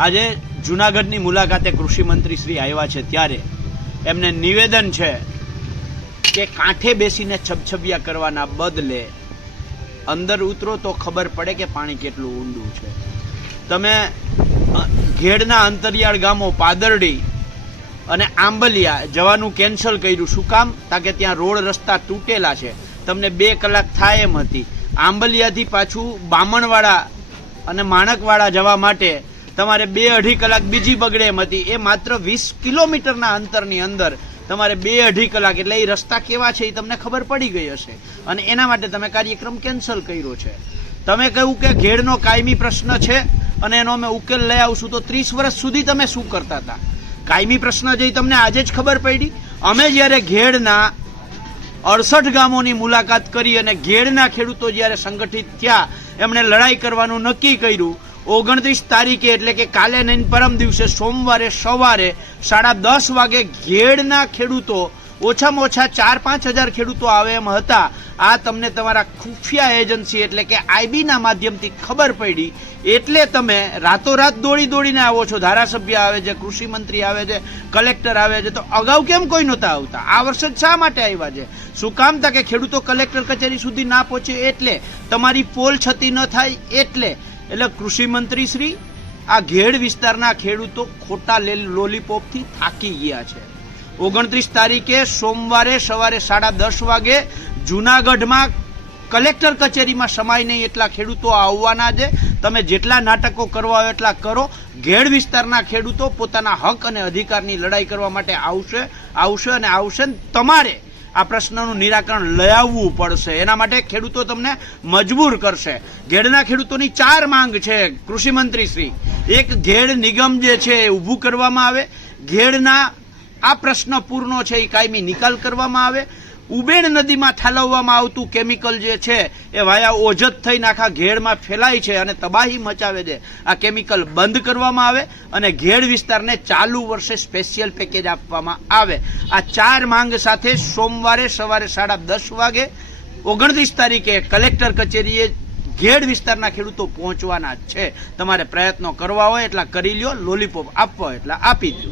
આજે જૂનાગઢની મુલાકાતે કૃષિ મંત્રી શ્રી આવ્યા છે ત્યારે એમને નિવેદન છે કે કાંઠે બેસીને છબછબિયા કરવાના બદલે અંદર ઉતરો તો ખબર પડે કે પાણી કેટલું ઊંડું છે. તમે ઘેડના અંતરિયાળ ગામો પાદરડી અને આંબલિયા જવાનું કેન્સલ કર્યું. શું કામ? તાકે ત્યાં રોડ રસ્તા તૂટેલા છે. તમને બે કલાક થાય એમ હતી. આંબલિયાથી પાછું બામણવાડા અને માણકવાડા જવા માટે તમારે બે અઢી કલાક બીજી બગડે એમ હતી. એ માત્ર વીસ કિલોમીટરના અંતરની અંદર તમારે બે અઢી કલાક, એટલે એ રસ્તા કેવા છે એ તમને ખબર પડી ગઈ હશે. અને એના માટે તમે કાર્યક્રમ કેન્સલ કર્યો છે. તમે કહ્યું કે ઘેડનો કાયમી પ્રશ્ન છે અને એનો અમે ઉકેલ લઈ આવશું, તો ત્રીસ વર્ષ સુધી તમે શું કરતા હતા? કાયમી પ્રશ્ન જે તમને આજે જ ખબર પડી. અમે જ્યારે ઘેડના અડસઠ ગામોની મુલાકાત કરી અને ઘેડના ખેડૂતો જ્યારે સંગઠિત થયા, એમણે લડાઈ કરવાનું નક્કી કર્યું ઓગણત્રીસ તારીખે, એટલે કે કાલે નહીં, પરમ દિવસે સોમવારે સવારે સાડા દસ વાગે ઘેડના ખેડૂતો, ઓછામાં ઓછા ચાર પાંચ હજાર ખેડૂતો આવે એમ હતા. આ તમને તમારા ખુફિયા એજન્સી, એટલે કે આઈબીના માધ્યમથી ખબર પડી. એટલે તમે રાતોરાત દોડી દોડીને આવો છો. ધારાસભ્ય આવે છે, કૃષિ મંત્રી આવે છે, કલેક્ટર આવે છે. તો અગાઉ કેમ કોઈ નહોતા આવતા? આ વર્ષે શા માટે આવ્યા છે? શું કામ તા કે ખેડૂતો કલેક્ટર કચેરી સુધી ના પહોંચે? એટલે તમારી પોલ છતી ન થાય? એટલે એટલે કૃષિ મંત્રી શ્રી, આ ઘેડ વિસ્તારના ખેડૂતો ખોટા લોલીપોપથી થાકી ગયા છે. ઓગણત્રીસ તારીખે સોમવારે સવારે સાડા દસ વાગે જુનાગઢમાં કલેક્ટર કચેરીમાં સમાય નહીં એટલા ખેડૂતો આવવાના છે. તમે જેટલા નાટકો કરવા હોય એટલા કરો. ઘેડ વિસ્તારના ખેડૂતો પોતાના હક અને અધિકારની લડાઈ કરવા માટે આવશે આવશે અને આવશે તમારે આ પ્રશ્નનું નિરાકરણ લઈ આવવું પડશે. એના માટે ખેડૂતો તમને મજબૂર કરશે. ઘેડના ખેડૂતોની ચાર માંગ છે કૃષિ મંત્રી શ્રી. એક ઘેડ નિગમ જે છે એ ઊભું કરવામાં આવે. ઘેડના આ પ્રશ્ન પૂરનો છે એ કાયમી નિકાલ કરવામાં આવે. ઉબેણ નદીમાં ઠાલવવામાં આવતું કેમિકલ જે છે, એ વાયા ઓજત થઈને આખા ઘેડમાં ફેલાય છે અને તબાહી મચાવે છે. આ કેમિકલ બંધ કરવામાં આવે અને ઘેડ વિસ્તારને ચાલુ વર્ષે સ્પેશિયલ પેકેજ આપવામાં આવે. આ ચાર માંગ સાથે સોમવારે સવારે સાડા દસ વાગે ઓગણત્રીસ તારીખે કલેક્ટર કચેરીએ ઘેડ વિસ્તારના ખેડૂતો પહોંચવાના છે. તમારે પ્રયત્નો કરવા હોય એટલા કરી લ્યો, લોલીપોપ આપવા હોય એટલા આપી દો